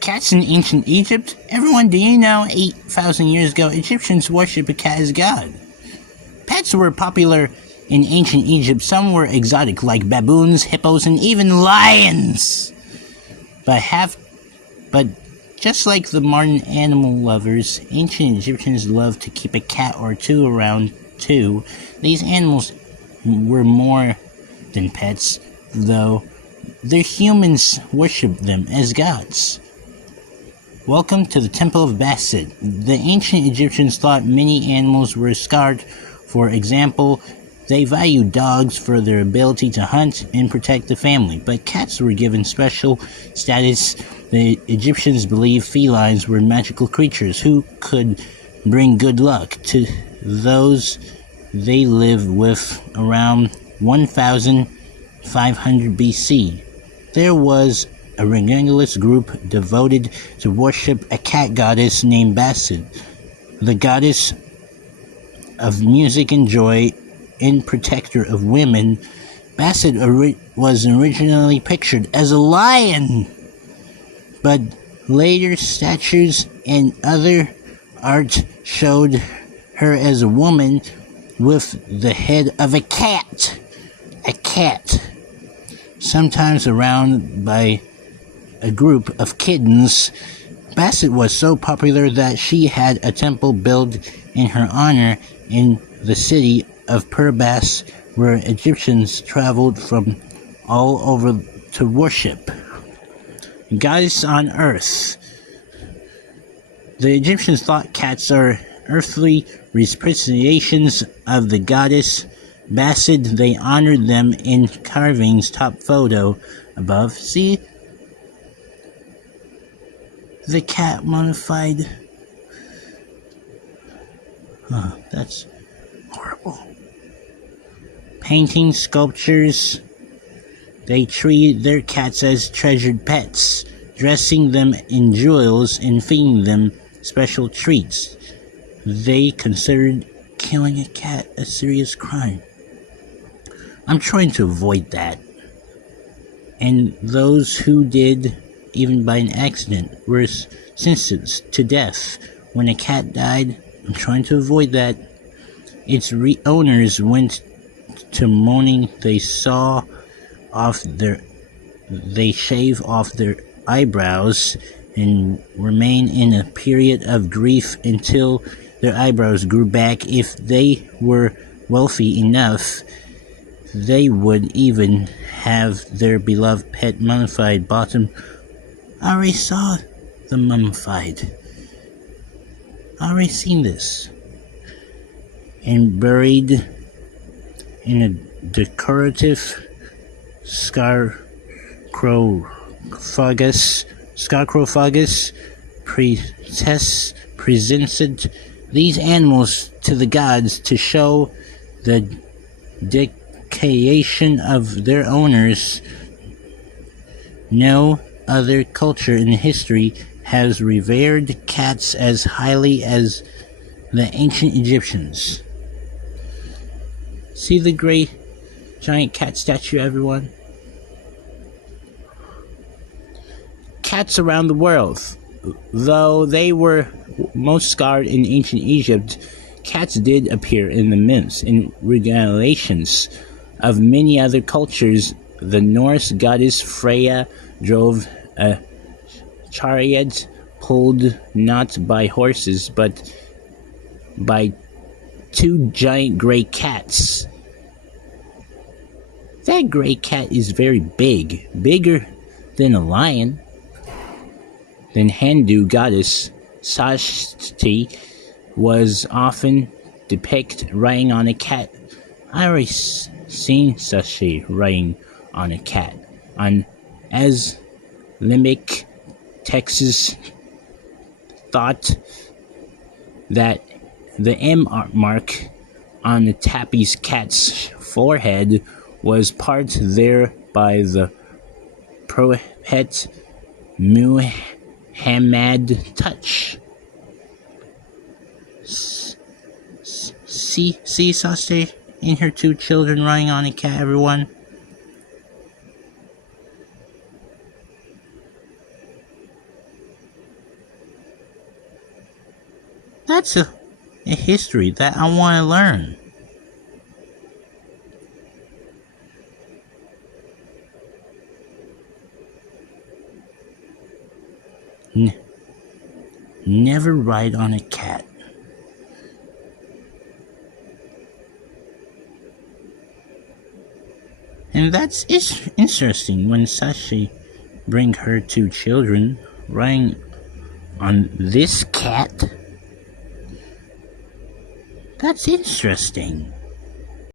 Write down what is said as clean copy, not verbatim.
Cats in ancient Egypt? Everyone, do you know 8,000 years ago, Egyptians worshipped a cat as god? Pets were popular in ancient Egypt. Some were exotic, like baboons, hippos, and even lions. But just like the modern animal lovers, ancient Egyptians loved to keep a cat or two around too. These animals were more than pets, though their humans worshipped them as gods. Welcome to the Temple of Bastet. The ancient Egyptians thought many animals were sacred. For example, they valued dogs for their ability to hunt and protect the family, but cats were given special status. The Egyptians believed felines were magical creatures who could bring good luck to those they lived with. Around 1500 BC, there was a religious group devoted to worship a cat goddess named Bastet, the goddess of music and joy and protector of women. Bastet was originally pictured as a lion, but later statues and other art showed her as a woman with the head of a cat. A cat, sometimes surrounded by a group of kittens. Bastet was so popular that she had a temple built in her honor in the city of Pur-Bas, where Egyptians traveled from all over to worship. Goddess on earth. The Egyptians thought cats are earthly representations of the goddess Bastet. They honored them in carvings. Top photo above. See the cat mummified. Oh, that's horrible. Paintings, sculptures. They treated their cats as treasured pets, dressing them in jewels and feeding them special treats. They considered killing a cat a serious crime. I'm trying to avoid that. And those who did, even by an accident, were sentenced to death. When a cat died, I'm trying to avoid that. Its owners went to mourning. They shave off their eyebrows and remain in a period of grief until their eyebrows grew back. If they were wealthy enough, they would even have their beloved pet mummified. Bottom. I already saw the mummified. I already seen this. And buried in a decorative sarcophagus presented these animals to the gods to show the dedication of their owners. No other culture in history has revered cats as highly as the ancient Egyptians. See the great giant cat statue, everyone? Cats around the world. Though they were most scarred in ancient Egypt, cats did appear in the myths and regulations of many other cultures. The Norse goddess Freya drove a chariot pulled not by horses but by two giant gray cats. That gray cat is very big, bigger than a lion. Then Hindu goddess Sashti was often depicted riding on a cat. I already seen Sashti riding on a cat. On Islamic Texas thought that the M mark on the Tapi's cat's forehead was part there by the Prophet Muhammad touch. See Sashti and her two children riding on a cat, everyone? That's a history that I want to learn. N- Never ride on a cat. And that's interesting when Sashi bring her two children riding on this cat. That's interesting.